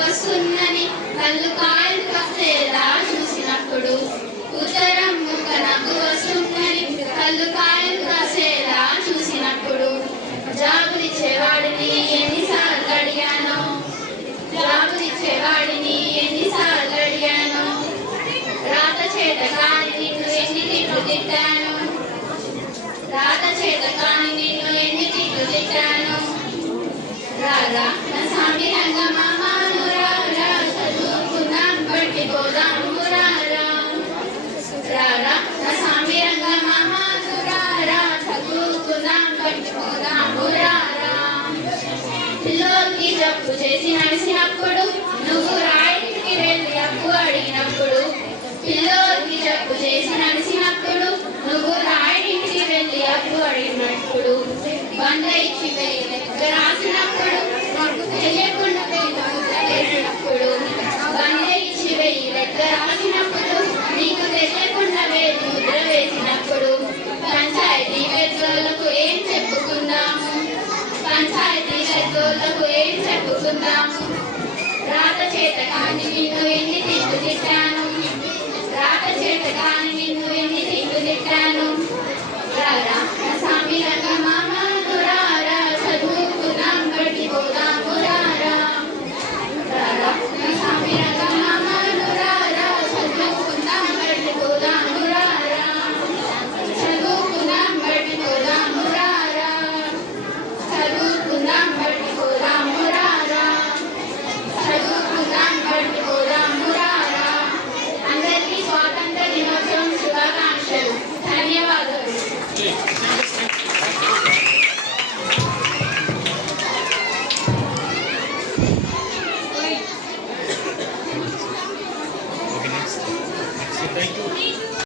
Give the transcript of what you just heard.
వస్తుందని కళ్ళు కాయలు కాసేలా చూసినప్పుడు ఉత్తరం ముక్క నవ్వు వస్తుందని కళ్ళు కాయలు కాసేలా చూసినప్పుడు జాబులిచ్చేవాడిని ఎన్నిసార్లు అడిగాను జాబులిచ్చేవాడిని ఎన్నిసార్లు అడిగాను రాత చేత కాని నిన్ను ఎన్ని తిట్లు తిట్టాను రాత చేత కాని నిన్ను ఎన్ని తిట్లు తిట్టాను రారా నా సామి రంగమామాను రారా చదువుకుందాం బట్టి పోదాము రారా రారా నా సామి రంగమామాను రారా చదువుకుందాం బట్టి పోదాము రారా పిల్లోకి జబ్బు చేసి నడిచినప్పుడు నువ్వు రాయింటికి వెళ్ళి అప్పు అడిగినప్పుడు పిల్లోకి జబ్బు చేసి నడిచినప్పుడు నువ్వు రాయింటికి వెళ్ళి అప్పు అడిగినప్పుడు వంద ఇచ్చి లెక్క రాసినప్పుడు నాకు తెలియకుండా వేసినప్పుడు వంద ఇచ్చి లెక్క రాసినప్పుడు నీకు తెలియకుండా ముద్ర వేసినప్పుడు పంచాయతీ పెద్దోళ్లకు ఏం చెప్పుకుందాము పంచాయతీ పెద్దోళ్లకు ఏం చెప్పుకుందాము రాత చేత కానీ నిన్ను ఎన్ని తిట్టు తిట్టా